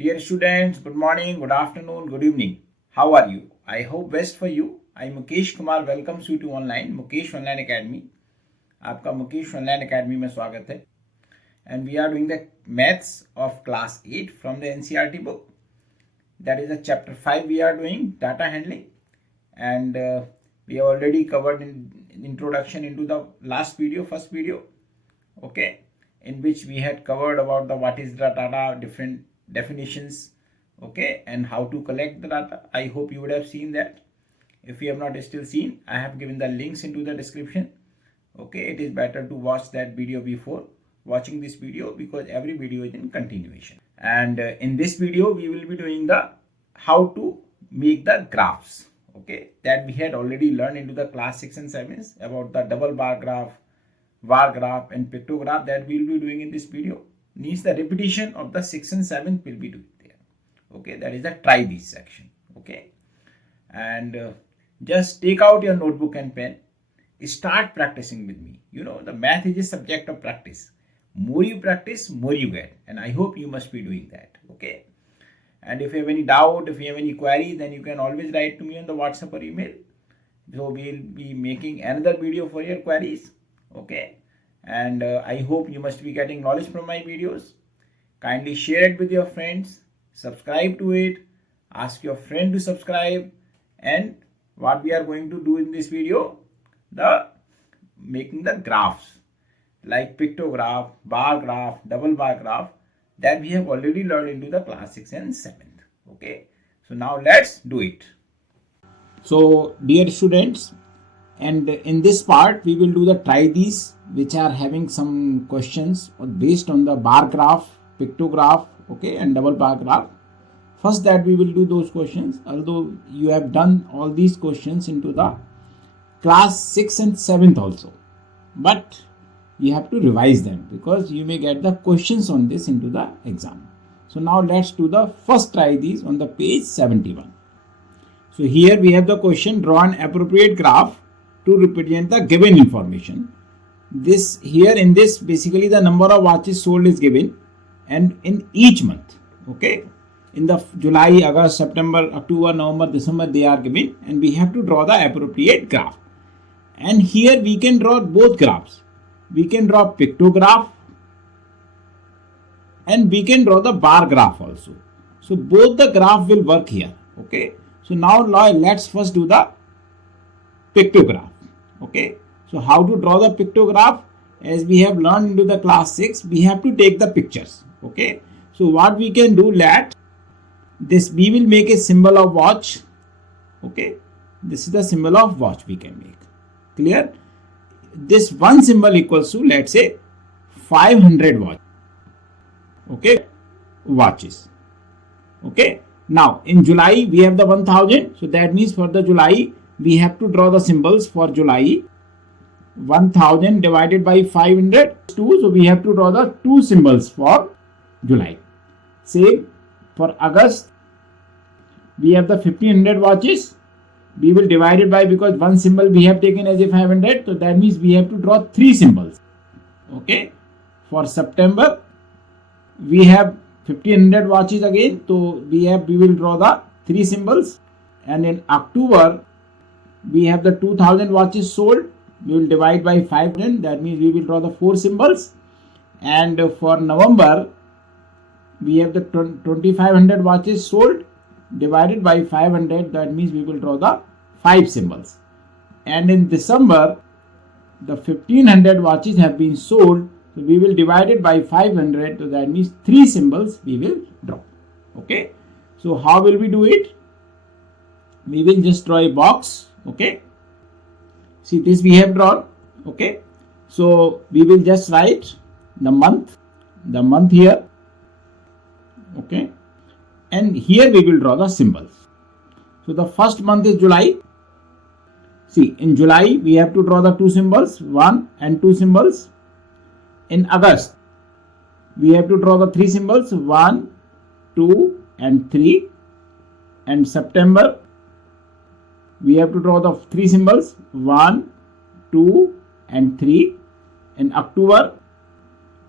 Dear students, good morning, good afternoon, good evening. How are you? I hope best for you. I Mukesh Kumar welcomes you to online Mukesh Online Academy. आपका Mukesh online academy में स्वागत है. And we are doing the maths of class 8 from the NCERT book. That is the chapter 5 we are doing, data handling. And we have already covered in introduction into the last video, first video, okay, in which we had covered about the what is the data, different definitions, okay, and how to collect the data. I hope you would have seen that. If you have not still seen, I have given the links into the description. Okay, it is better to watch that video before watching this video because every video is in continuation. And in this video we will be doing the how to make the graphs, okay, that we had already learned into the class 6 and 7 about the double bar graph, bar graph and pictograph. That we will be doing in this video. Means the repetition of the 6th and 7th will be doing there. Okay, that is the try these section. Okay, and just take out your notebook and pen. Start practicing with me. You know, the math is a subject of practice. More you practice, more you get, and I hope you must be doing that. Okay, and if you have any doubt, if you have any query, then you can always write to me on the WhatsApp or email. So we will be making another video for your queries. Okay, and I hope you must be getting knowledge from my videos. Kindly share it with your friends, subscribe to it, ask your friend to subscribe, and what we are going to do in this video, the making the graphs like pictograph, bar graph, double bar graph, that we have already learned into the class 6 and 7th. Okay, so now let's do it. So dear students, and in this part we will do the try these which are having some questions based on the bar graph, pictograph, okay, and double bar graph. First that we will do those questions, although you have done all these questions into the class 6 and 7th also, but you have to revise them because you may get the questions on this into the exam. So now let's do the first try these on the page 71. So here we have the question, draw an appropriate graph to represent the given information. This here in this basically the number of watches sold is given and in each month, okay, in the July, August, September, October, November, December they are given, and we have to draw the appropriate graph. And here we can draw both graphs. We can draw pictograph and we can draw the bar graph also. So both the graph will work here, okay. So now let's first do the pictograph. Okay, so how to draw the pictograph? As we have learned into the class 6, we have to take the pictures. Okay, so what we can do, let this, we will make a symbol of watch. Okay, this is the symbol of watch we can make. Clear? This one symbol equals to, let's say, 500 watch. Okay, watches. Okay, now in July we have the 1000, so that means for the July we have to draw the symbols for July. 1000 divided by 500 2, so we have to draw the two symbols for July. Same for August, we have the 1500 watches. We will divide it by, because one symbol we have taken as a 500, so that means we have to draw three symbols. Okay, for September we have 1500 watches again, so we will draw the three symbols. And in October we have the 2000 watches sold. We will divide by 500, that means we will draw the four symbols. And for November we have the 2500 watches sold divided by 500, that means we will draw the five symbols. And in December the 1500 watches have been sold, so we will divide it by 500, so that means three symbols we will draw. Okay, so how will we do it? We will just draw a box. Okay, see this we have drawn. Okay, so we will just write the month here. Okay, and here we will draw the symbols. So the first month is July. See, in July we have to draw the two symbols, one and two symbols. In August we have to draw the three symbols, 1, 2 and 3. And September we have to draw the three symbols, 1, 2 and 3. In October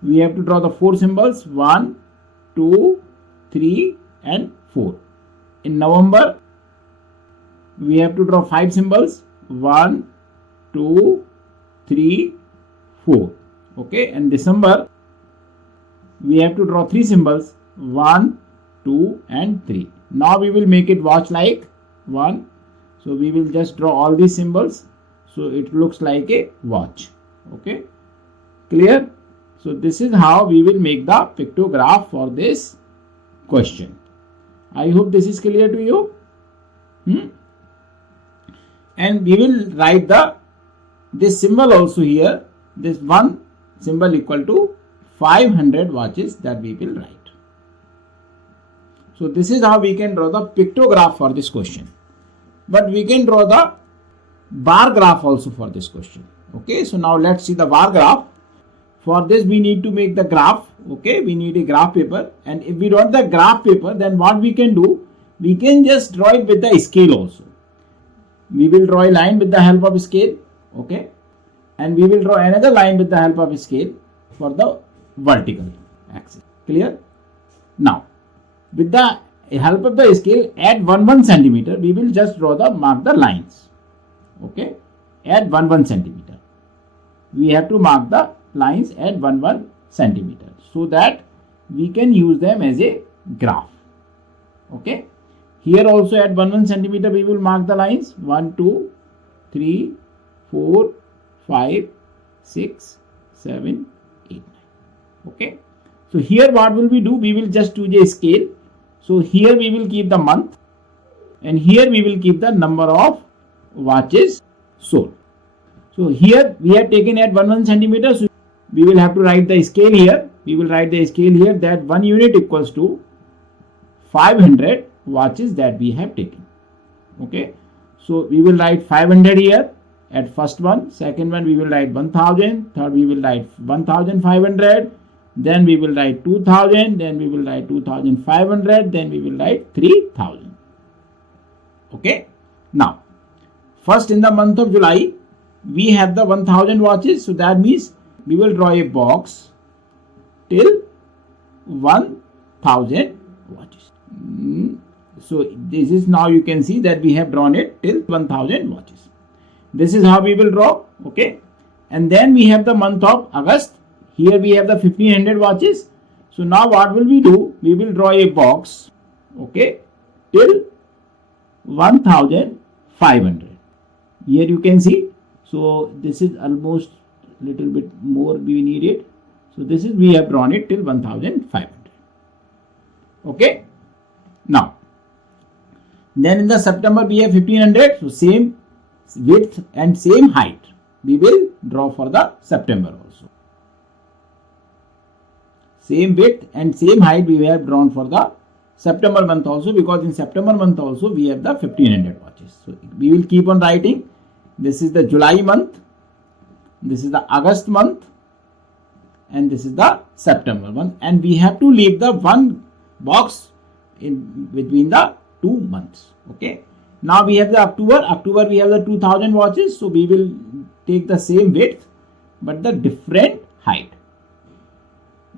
we have to draw the four symbols, 1, 2, 3 and 4. In November, we have to draw 5 symbols. 1, 2, 3, 4. Okay, and December, we have to draw 3 symbols. 1, 2 and 3. Now we will make it watch like 1. So we will just draw all these symbols. So it looks like a watch. Okay, clear? So this is how we will make the pictograph for this question. I hope this is clear to you. And we will write this symbol also here. This one symbol equal to 500 watches that we will write. So this is how we can draw the pictograph for this question. But we can draw the bar graph also for this question. Okay, so now let's see the bar graph. For this we need to make the graph. Okay, we need a graph paper, and if we don't have the graph paper, then what we can do, we can just draw it with the scale also. We will draw a line with the help of scale. Okay, and we will draw another line with the help of scale for the vertical axis. Clear? Now, with the help of the scale at 1 centimeter, we will just mark the lines. Okay, at 1 centimeter. We have to mark the lines at 1 centimeter so that we can use them as a graph. Okay, here also at 1 centimeter we will mark the lines 1, 2, 3, 4, 5, 6, 7, 8, 9. Okay, so here what will we do? We will just use a scale. So here we will keep the month, and here we will keep the number of watches sold. So here we have taken at 1 centimeter. So we will have to write the scale here. We will write the scale here that 1 unit equals to 500 watches that we have taken. Okay, so we will write 500 here at first one. Second one we will write 1000. Third we will write 1500. Then we will write 2000. Then we will write 2500. Then we will write 3000. Okay, now first in the month of July we have the 1000 watches. So that means we will draw a box till 1000 watches. So this is, now you can see that we have drawn it till 1000 watches. This is how we will draw. Okay, and then we have the month of August. Here we have the 1500 watches. So now what will we do? We will draw a box, okay, till 1500. Here you can see. So this is almost little bit more we need it. So this is, we have drawn it till 1500. Okay. Now, then in the September we have 1500. So same width and same height we will draw for the September also. Same width and same height we have drawn for the September month also, because in September month also we have the 1500 watches. So we will keep on writing. This is the July month, this is the August month, and this is the September month, and we have to leave the one box in between the 2 months. Okay, now we have the October we have the 2000 watches. So we will take the same width but the different height.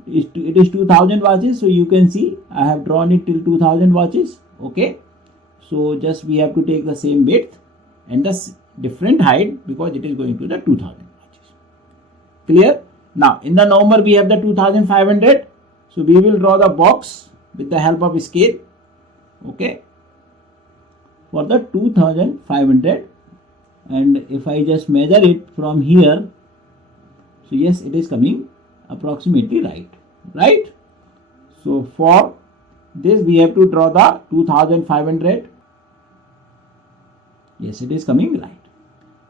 It is 2000 watches. So you can see I have drawn it till 2000 watches. Okay, so just we have to take the same width and the different height because it is going to the 2000 watches. Clear? Now in the November we have the 2500. So we will draw the box with the help of scale. Okay, for the 2500, and if I just measure it from here, so yes, it is coming approximately right. So for this we have to draw the 2500. Yes, it is coming right.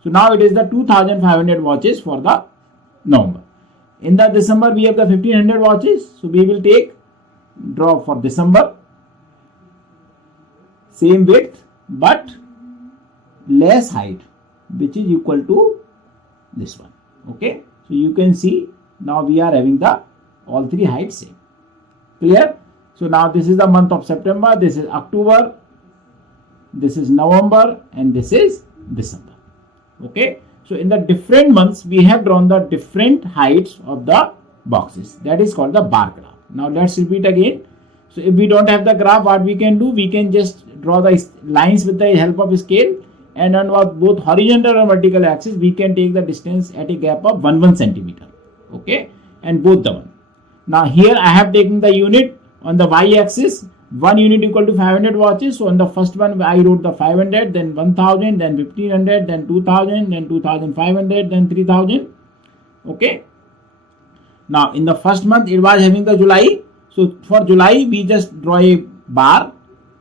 So now it is the 2500 watches for the November. In the December we have the 1500 watches. So we will draw for December, same width but less height, which is equal to this one. Okay, so you can see now we are having the all three heights same. Clear? So now this is the month of September, this is October, this is November, and this is December. Okay, so in the different months we have drawn the different heights of the boxes. That is called the bar graph. Now let's repeat again. So if we don't have the graph, what we can do, we can just draw the lines with the help of scale, and on both horizontal and vertical axis we can take the distance at a gap of 1 centimeter. Okay, and both the one. Now here I have taken the unit on the y axis. 1 unit equal to 500 watches. So on the first one I wrote the 500, then 1000, then 1500, then 2000, then 2500, then 3000. Okay. Now in the first month it was having the July. So for July we just draw a bar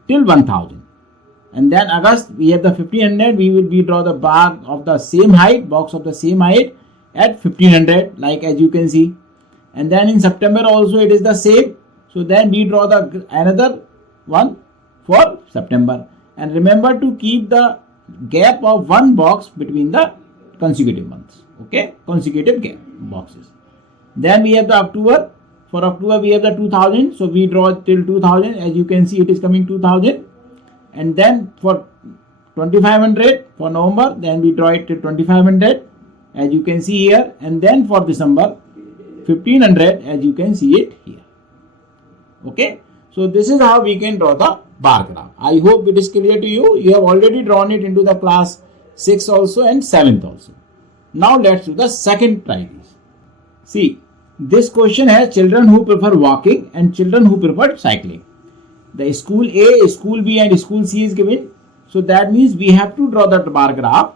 till 1000. And then August we have the 1500. We draw the bar of the same height, box of the same height at 1500, like as you can see. And then in September also it is the same. So then we draw the another one for September. And remember to keep the gap of one box between the consecutive months. Okay, consecutive gap boxes. Then we have the October. For October we have the 2000. So we draw till 2000. As you can see, it is coming 2000. And then for 2500 for November, then we draw it till 2500, as you can see here. And then for December 1500, as you can see it here. Okay, so this is how we can draw the bar graph. I hope it is clear to you. You have already drawn it into the class 6 also and 7th also. Now let's do the second try this. See, this question has children who prefer walking and children who prefer cycling. The school A, school B and school C is given. So that means we have to draw the bar graph.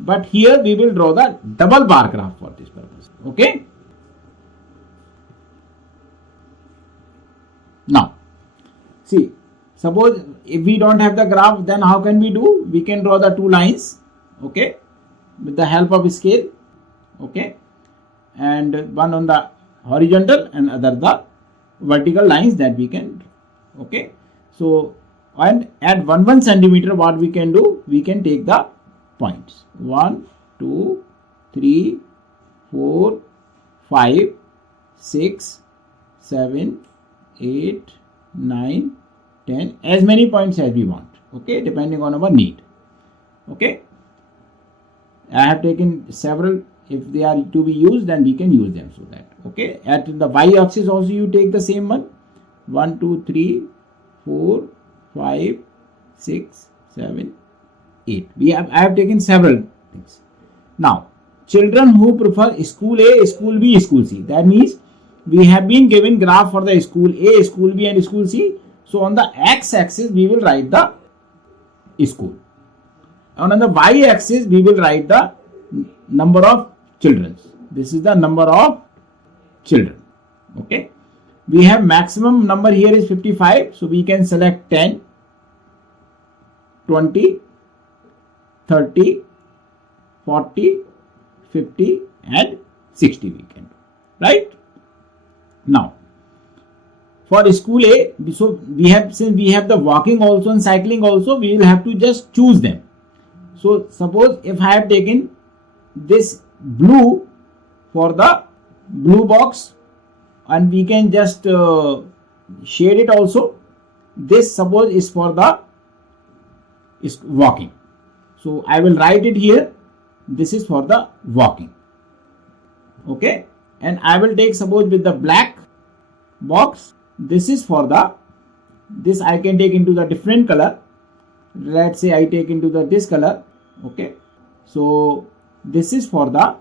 But here we will draw the double bar graph for this purpose. Okay. Now, see, suppose if we don't have the graph, then how can we do? We can draw the two lines, okay, with the help of scale, okay, and one on the horizontal and other the vertical lines that we can draw, okay. So, and at 1 centimeter, what we can do? We can take the points 1, 2, 3, 4, 5, 6, 7, 8, 9, 10, as many points as we want, okay, depending on our need. Okay, I have taken several. If they are to be used, then we can use them. So that, okay, at the y axis also you take the same one. 1, 2, 3, 4, 5, 6, 7, 8. I have taken several things. Now, children who prefer school A, school B, school C. That means we have been given graph for the school A, school B and school C. So on the x-axis we will write the school. And on the y-axis we will write the number of children. This is the number of children. Okay. We have maximum number here is 55. So we can select 10, 20, 30, 40, 50 and 60 we can do. Right. Now, for school A, so since we have the walking also and cycling also, we will have to just choose them. So suppose if I have taken this blue for the blue box, and we can just shade it also. This suppose is for the walking. So I will write it here. This is for the walking. Okay. And I will take suppose with the black box. This is for the, this I can take into the different color. Let's say I take into the this color. Okay. So this is for the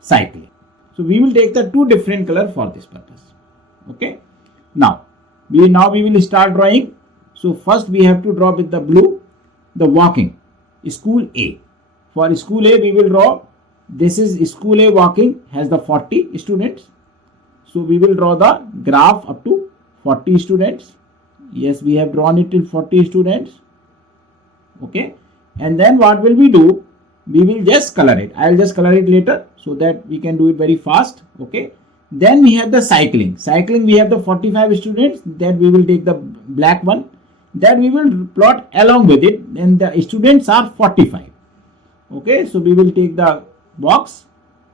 cycling. So we will take the two different color for this purpose. Okay. Now we will start drawing. So first we have to draw with the blue the walking. School A. For school A we will draw. This is school A walking, has the 40 students. So we will draw the graph up to 40 students. Yes, we have drawn it till 40 students. Okay. And then what will we do? We will just color it. I will just color it later so that we can do it very fast. Okay. Then we have the cycling. Cycling we have the 45 students. Then we will take the black one. Then we will plot along with it. And the students are 45. Okay. So we will take the box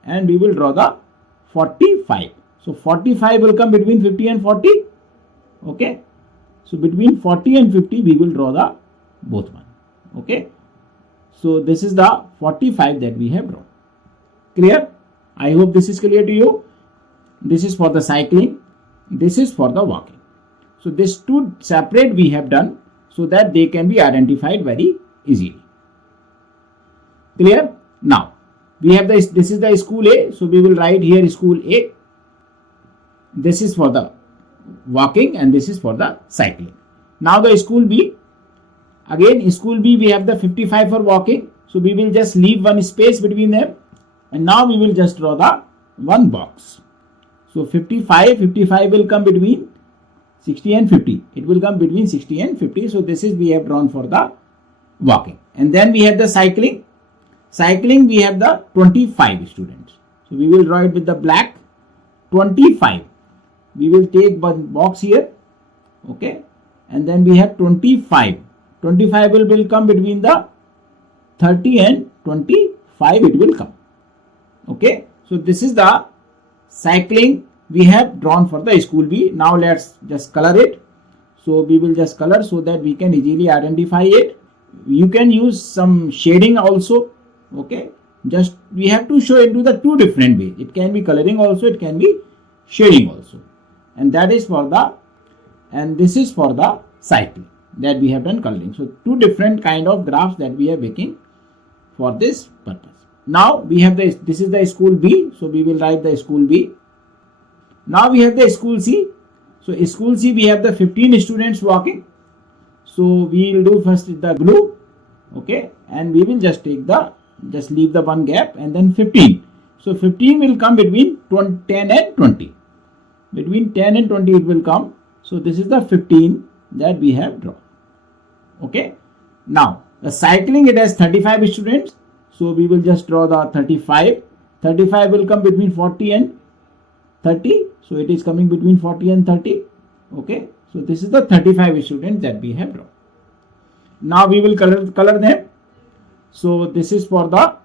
and we will draw the 45. So 45 will come between 50 and 40. Okay. So between 40 and 50 we will draw the both one. Okay. So this is the 45 that we have drawn. Clear? I hope this is clear to you. This is for the cycling. This is for the walking. So this two separate we have done so that they can be identified very easily. Clear? Now we have this is the school A, so we will write here school A. This is for the walking and this is for the cycling. Now the school B, again school B we have the 55 for walking, so we will just leave one space between them, and now we will just draw the one box. So 55 will come between 60 and 50. It will come between 60 and 50. So this is we have drawn for the walking. And then we have the cycling. Cycling we have the 25 students. So we will draw it with the black 25. We will take one box here. Okay. And then we have 25. 25 will come between the 30 and 25 it will come. Okay. So this is the cycling we have drawn for the school B. Now let's just color it. So we will just color so that we can easily identify it. You can use some shading also. Okay, just we have to show into the two different ways. It can be coloring also, it can be shading also, and that is for the, and this is for the cycling that we have done coloring. So two different kind of graphs that we are making for this purpose. Now we have this is the school B, so we will write the school B. Now we have the school C. So school C we have the 15 students walking. So we will do first the blue, okay, and we will just take the, just leave the one gap, and then 15. So 15 will come between 10 and 20. Between 10 and 20 it will come. So this is the 15 that we have drawn. Okay. Now the cycling it has 35 students. So we will just draw the 35. 35 will come between 40 and 30. So it is coming between 40 and 30. Okay. So this is the 35 students that we have drawn. Now we will color them. So this is for the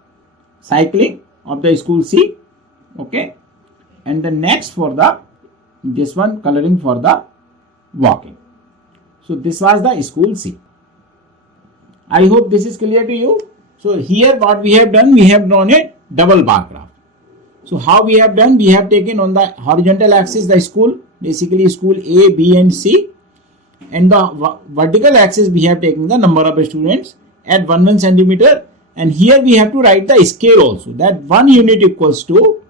cycling of the school C. Okay. And the next for the, this one coloring for the walking. So this was the school C. I hope this is clear to you. So here what we have done, we have drawn a double bar graph. So how we have done, we have taken on the horizontal axis the school, basically school A, B and C, and the vertical axis we have taken the number of students at 1 centimeter, and here we have to write the scale also, that 1 unit equals to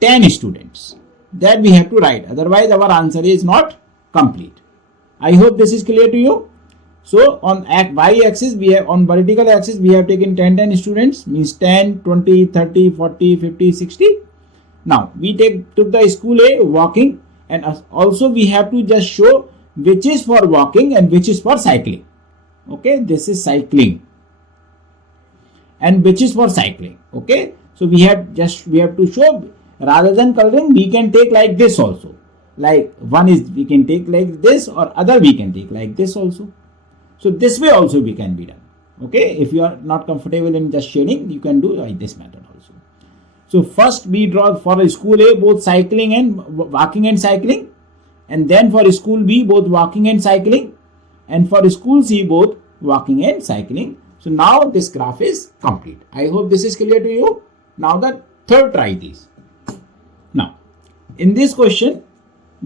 10 students, that we have to write, otherwise our answer is not complete. I hope this is clear to you. So on y axis we have, on vertical axis we have taken 10 students, means 10, 20, 30, 40, 50, 60. Now we took the school A walking, and also we have to just show which is for walking and which is for cycling. Okay, this is cycling and which is for cycling. Okay, so we have to show, rather than coloring we can take like this also, like one is we can take like this, or other we can take like this also. So this way also we can be done. Okay, if you are not comfortable in just shading, you can do like this method also. So first we draw for school A both cycling and walking and cycling, and then for school B both walking and cycling, and for school C both walking and cycling. So now this graph is complete. I hope this is clear to you. Now the third try this. Now in this question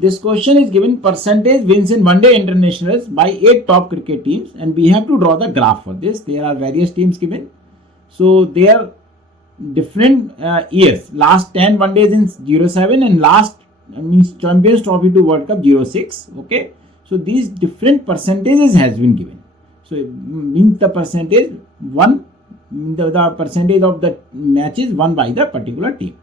is given percentage wins in one day internationals by 8 top cricket teams, and we have to draw the graph for this. There are various teams given. So they are different years. Last 10 one days in 07 and last means Champions Trophy to World Cup 06. Okay. So these different percentages has been given. So it means the percentage won, the percentage of the matches won by the particular team.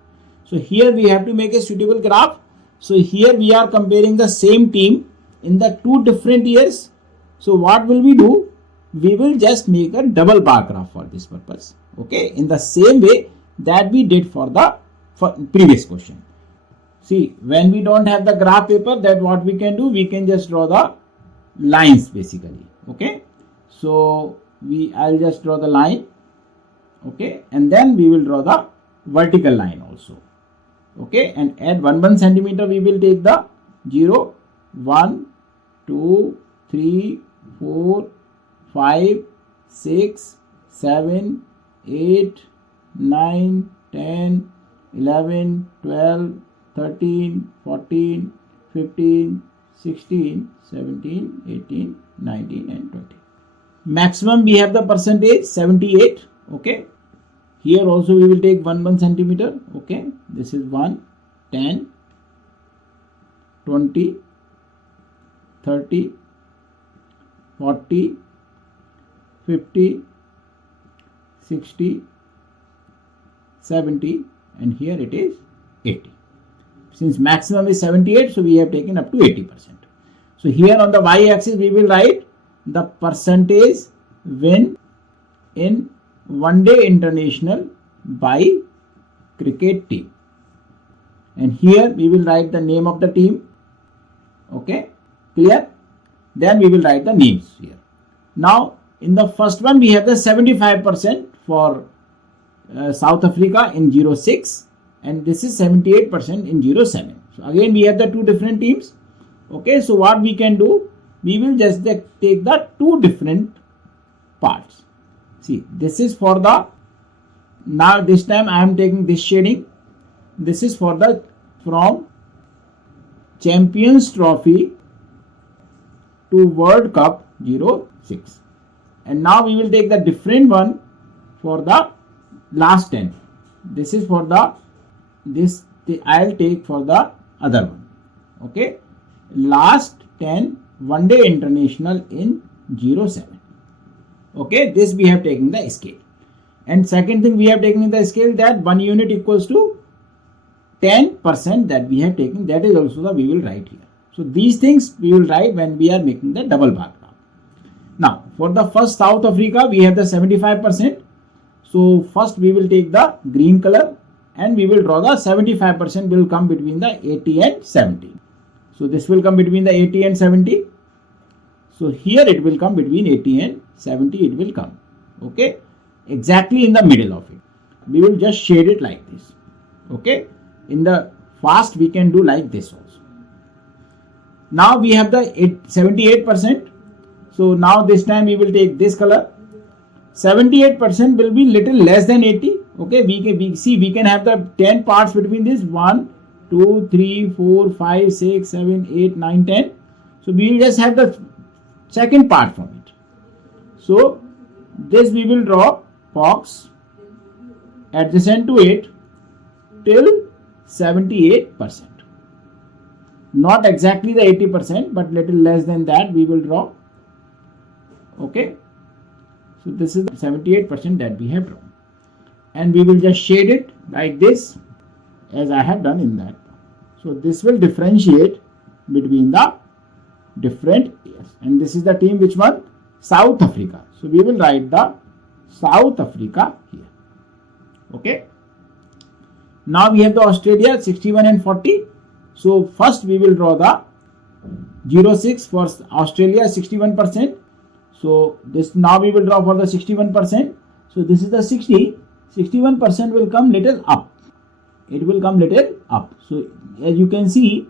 So here we have to make a suitable graph. So here we are comparing the same team in the two different years. So what will we do? We will just make a double bar graph for this purpose. Okay, in the same way that we did for the previous question. See, when we don't have the graph paper, that what we can do, we can just draw the lines basically. Okay, so I'll just draw the line. Okay, and then we will draw the vertical line also. Okay, and at 1 centimeter we will take the 0, 1, 2, 3, 4, 5, 6, 7, 8, 9, 10, 11, 12, 13, 14, 15, 16, 17, 18, 19 and 20. Maximum we have the percentage 78. Okay. Here also we will take 1 centimeter. Okay. This is 1, 10, 20, 30, 40, 50, 60, 70 and here it is 80. Since maximum is 78, so we have taken up to 80%. So here on the y-axis we will write the percentage win in one day international by cricket team. And here we will write the name of the team. Okay, clear? Then we will write the names here. Now in the first one we have the 75% for South Africa in 06 and this is 78% in 07. So again we have the two different teams. Okay, so what we can do, we will just take the two different parts. See, this is for the, now this time I am taking this shading. This is for the from Champions Trophy to World Cup 06. And now we will take the different one for the last 10. This is for the, I'll take for the other one. Okay. Last 10 one day international in 07. Okay. This we have taken the scale. And second thing we have taken in the scale that 1 unit equals to 10% that we have taken. That is also the we will write here. So these things we will write when we are making the double bar graph. Now for the first South Africa we have the 75%. So first we will take the green color and we will draw the 75% will come between the 80 and 70. So this will come between the 80 and 70. So here it will come between 80 and 70 it will come. Okay. Exactly in the middle of it. We will just shade it like this. Okay. In the fast we can do like this also. Now we have the 78%. So now this time we will take this color. 78% will be little less than 80. Okay, we can have the 10 parts between this 1, 2, 3, 4, 5, 6, 7, 8, 9, 10. So we will just have the second part from it. So this we will draw box adjacent to it till 78%. Not exactly the 80%, but little less than that we will draw. Okay. So this is the 78% that we have drawn. And we will just shade it like this as I have done in that. So this will differentiate between the different years. And this is the team which one? South Africa. So we will write the South Africa here. Okay. Now we have the Australia 61 and 40. So first we will draw the 06 for Australia 61%. So this now we will draw for the 61%. So this is the 60. 61% will come little up. It will come little up. So as you can see,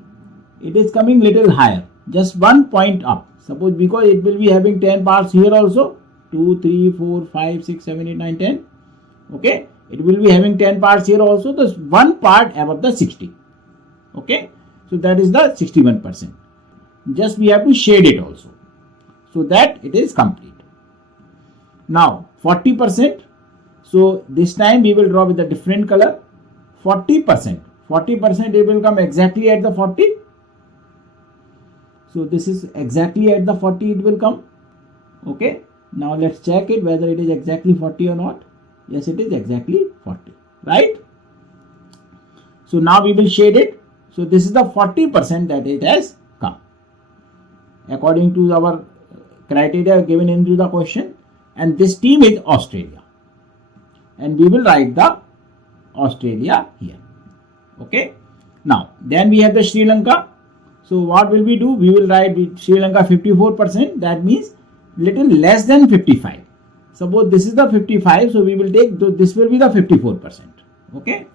it is coming little higher. Just 1 point up. Suppose because it will be having 10 parts here also. 2, 3, 4, 5, 6, 7, 8, 9, 10. Okay. It will be having 10 parts here also. There's 1 part above the 60. Okay. So that is the 61%. Just we have to shade it also. So that it is complete. Now 40%. So this time we will draw with a different color. 40%. 40% it will come exactly at the 40. So this is exactly at the 40 it will come. Okay. Now let's check it whether it is exactly 40 or not. Yes, it is exactly 40. Right. So now we will shade it. So this is the 40% that it has come. According to our criteria given into the question. And this team is Australia. And we will write the Australia here. Okay. Now, then we have the Sri Lanka. So what will we do? We will write Sri Lanka 54%. That means little less than 55. Suppose this is the 55. So we will take, this will be the 54%. Okay.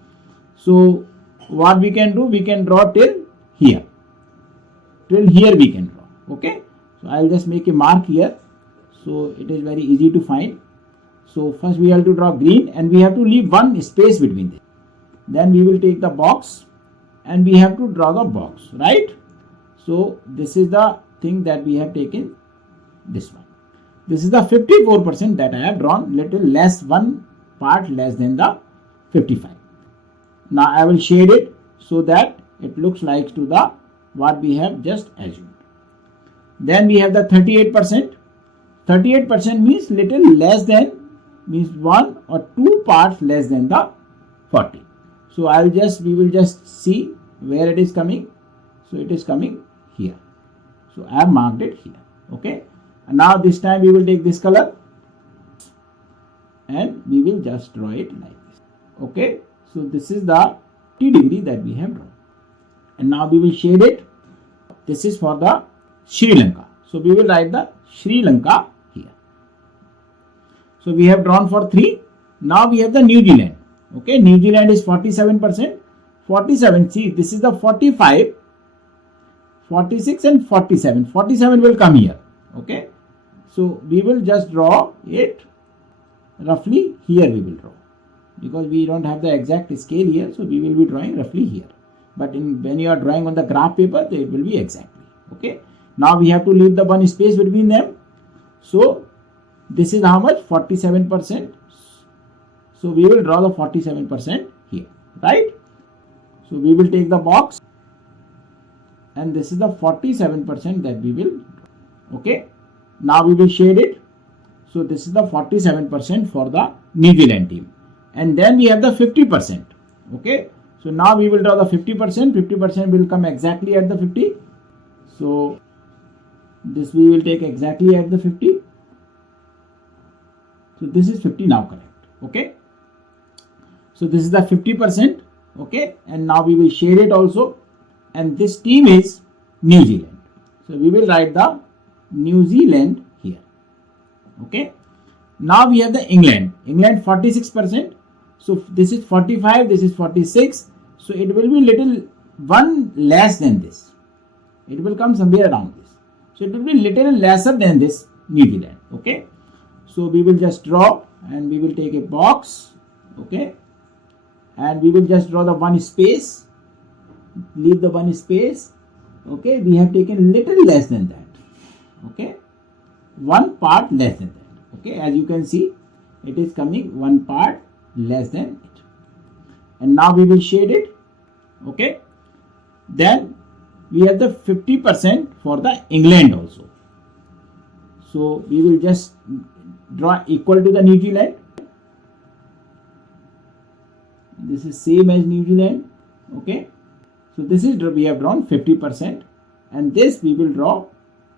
So what we can do? We can draw till here. Till here we can draw. Okay. So I'll just make a mark here. So it is very easy to find. So first we have to draw green and we have to leave one space between them. Then we will take the box and we have to draw the box, right? So this is the thing that we have taken, this one. This is the 54% that I have drawn, little less, one part less than the 55. Now I will shade it so that it looks like to the what we have just assumed. Then we have the 38%. 38% means little less than, means one or two parts less than the 40. So we will just see where it is coming. So it is coming here. So I have marked it here. Okay. And now this time we will take this color and we will just draw it like this. Okay. So this is the 50 that we have drawn. And now we will shade it. This is for the Sri Lanka. So we will write the Sri Lanka here. So we have drawn for 3. Now we have the New Zealand. Okay, New Zealand is 47%. 47, see, this is the 45, 46 and 47. 47 will come here. Okay, so we will just draw it roughly here we will draw. Because we don't have the exact scale here, so we will be drawing roughly here. But when you are drawing on the graph paper, they will be exactly. Okay, now we have to leave the one space between them. So this is how much? 47%. So we will draw the 47% here, right? So we will take the box and this is the 47% that we will draw. Okay, now we will shade it. So this is the 47% for the New Zealand team. And then we have the 50%. Okay, so now we will draw the 50%. 50% will come exactly at the 50. So this we will take exactly at the 50. So this is 50 now, correct. Okay. So this is the 50%. Okay. And now we will shade it also. And this team is New Zealand. So we will write the New Zealand here. Okay. Now we have the England. England 46%. So this is 45. This is 46. So it will be little one less than this. It will come somewhere around this. So it will be little lesser than this New Zealand. Okay. So we will just draw and we will take a box. Okay. And we will just draw the one space. Leave the one space. Okay. We have taken little less than that. Okay. One part less than that. Okay. As you can see, it is coming one part less than it. And now we will shade it. Okay. Then we have the 50% for the England also. So we will just draw equal to the New Zealand. This is same as New Zealand. Okay. So this is, we have drawn 50%. And this we will draw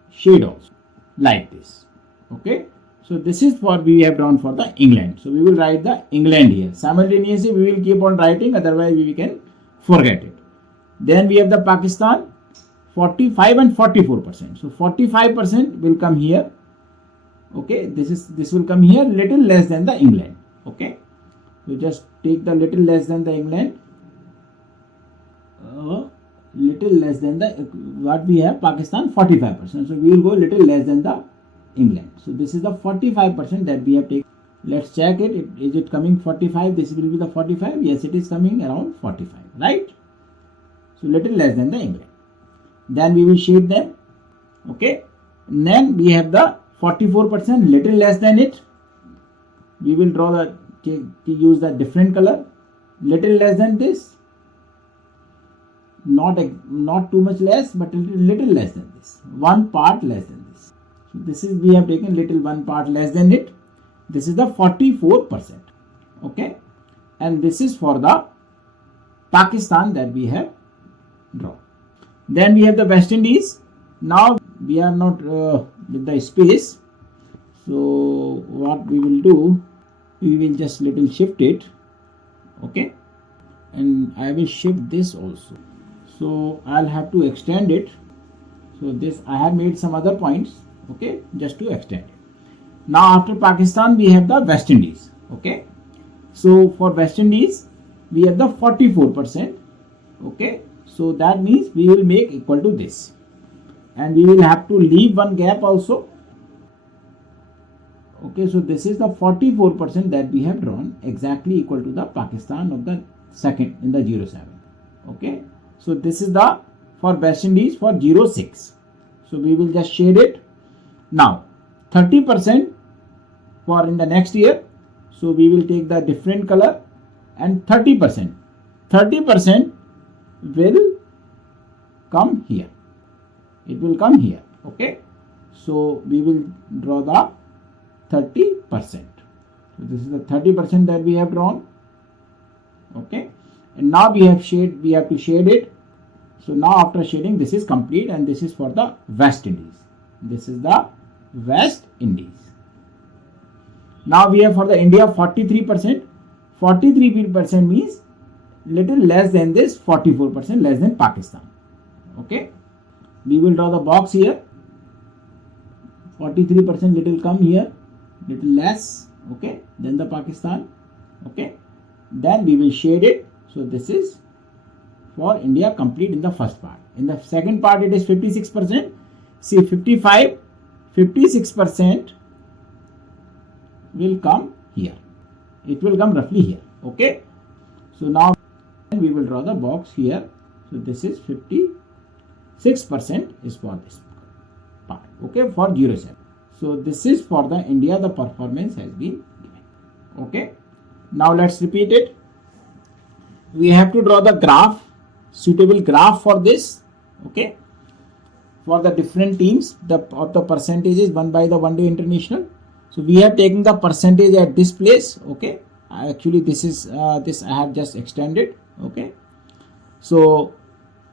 shade also. Like this. Okay. So this is what we have drawn for the England. So we will write the England here. Simultaneously we will keep on writing, otherwise we can forget it. Then we have the Pakistan 45 and 44%. So 45% will come here. Okay, this will come here, little less than the England. Okay, we just take the little less than the England. Little less than the what we have, Pakistan 45%. So we will go little less than the England. So this is the 45% that we have taken. Let's check it. Is it coming 45? This will be the 45. Yes, it is coming around 45. Right? So little less than the England. Then we will shade them. Okay. And then we have the 44%, little less than it. We will draw use the different color. Little less than this. Not too much less, but little less than this. One part less than this. So this is, we have taken little one part less than it. This is the 44%. Okay. And this is for the Pakistan that we have drawn. Then we have the West Indies. Now we are not with the space. So what we will do, we will just little shift it. Okay. And I will shift this also. So I'll have to extend it. So this, I have made some other points. Okay. Just to extend it. Now after Pakistan, we have the West Indies. Okay. So for West Indies, we have the 44%. Okay. So that means we will make equal to this. And we will have to leave one gap also. Okay. So this is the 44% that we have drawn, exactly equal to the Pakistan of the second in the 07. Okay. So this is the for West Indies for 06. So we will just shade it. Now 30% for in the next year. So we will take the different color, and 30% will come here. It will come here. Okay. So we will draw the 30%. So this is the 30% that we have drawn. Okay. And now we have to shade it. So now after shading, this is complete, and this is for the West Indies. This is the West Indies. Now we have for the India 43%. 43% means little less than this, 44% less than Pakistan. Okay. We will draw the box here. 43% little come here, little less. Okay. Then the Pakistan. Okay. Then we will shade it. So this is for India complete in the first part. In the second part it is 56%. See 56% will come here. It will come roughly here. Okay. So now we will draw the box here. So this is 56% is for this part. Okay. For 07. So this is for the India, the performance has been given. Okay. Now let's repeat it. We have to draw the graph, suitable graph for this. Okay. For the different teams, of the percentages won by the one day international. So we have taken the percentage at this place. Okay. Actually this is this I have just extended. Okay. So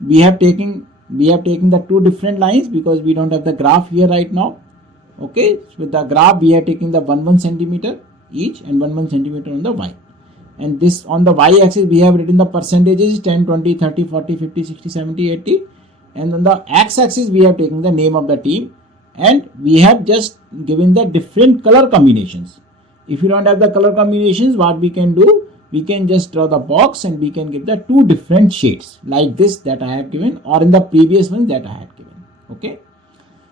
we have taken the two different lines because we don't have the graph here right now. Okay. So with the graph we are taking the 1 centimeter each and 1 centimeter on the y. And this on the y axis we have written the percentages 10, 20, 30, 40, 50, 60, 70, 80. And on the x axis we have taken the name of the team, and we have just given the different color combinations. If you don't have the color combinations, what we can do, we can just draw the box and we can give the two different shades like this that I have given, or in the previous one that I had given. Okay.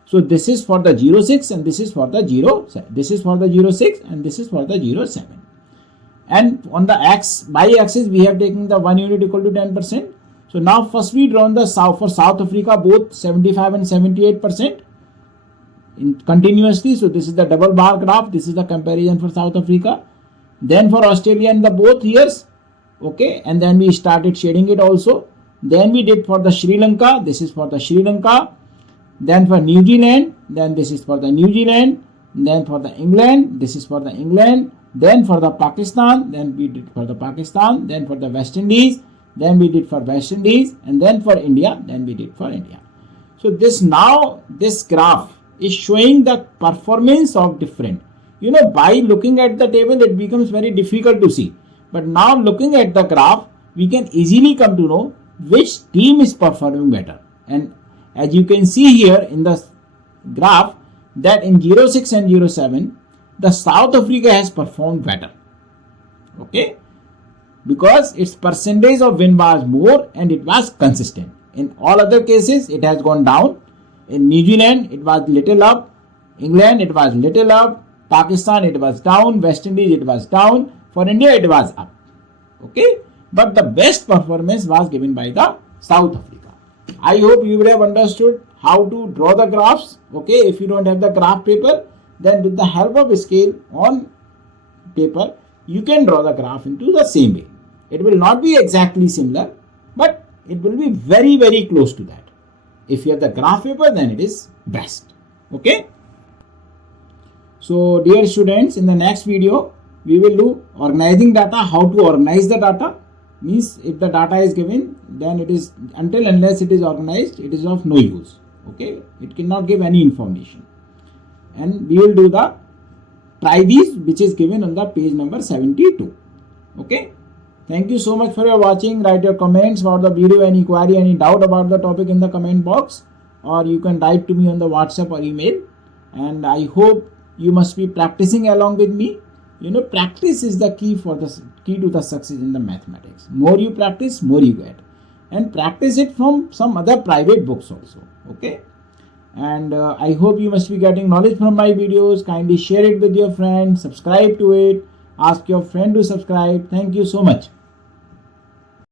So this is for the 06 and this is for the 07. This is for the 06 and this is for the 07. And on the y axis we have taken the 1 unit equal to 10%. So now first we drawn the for South Africa both 75 and 78% continuously. So this is the double bar graph. This is the comparison for South Africa. Then for Australia in the both years. Okay. And then we started shading it also. Then we did for the Sri Lanka. This is for the Sri Lanka. Then for New Zealand. Then this is for the New Zealand. Then for the England. This is for the England. Then for the Pakistan. Then we did for the Pakistan. Then for the West Indies. Then we did for West Indies. And then for India. Then we did for India. So this graph is showing the performance of different. You know, by looking at the table, it becomes very difficult to see. But now looking at the graph, we can easily come to know which team is performing better. And as you can see here in the graph, that in 06 and 07, the South Africa has performed better. Okay. Because its percentage of win was more and it was consistent. In all other cases, it has gone down. In New Zealand, it was little up. England, it was little up. Pakistan, it was down. West Indies, it was down. For India, it was up. Okay. But the best performance was given by the South Africa. I hope you would have understood how to draw the graphs. Okay. If you don't have the graph paper, then with the help of a scale on paper, you can draw the graph into the same way. It will not be exactly similar, but it will be very, very close to that. If you have the graph paper, then it is best. Okay. So dear students, in the next video, we will do organizing data, how to organize the data. Means if the data is given, then it is unless it is organized, it is of no use. Okay. It cannot give any information. And we will do the try these, which is given on the page number 72. Okay. Thank you so much for your watching. Write your comments about the video, any query, any doubt about the topic in the comment box, or you can write to me on the WhatsApp or email. And I hope you must be practicing along with me. You know, practice is the key to the success in the mathematics. More you practice, more you get. And practice it from some other private books also. Okay. And I hope you must be getting knowledge from my videos. Kindly share it with your friends. Subscribe to it. Ask your friend to subscribe. Thank you so much.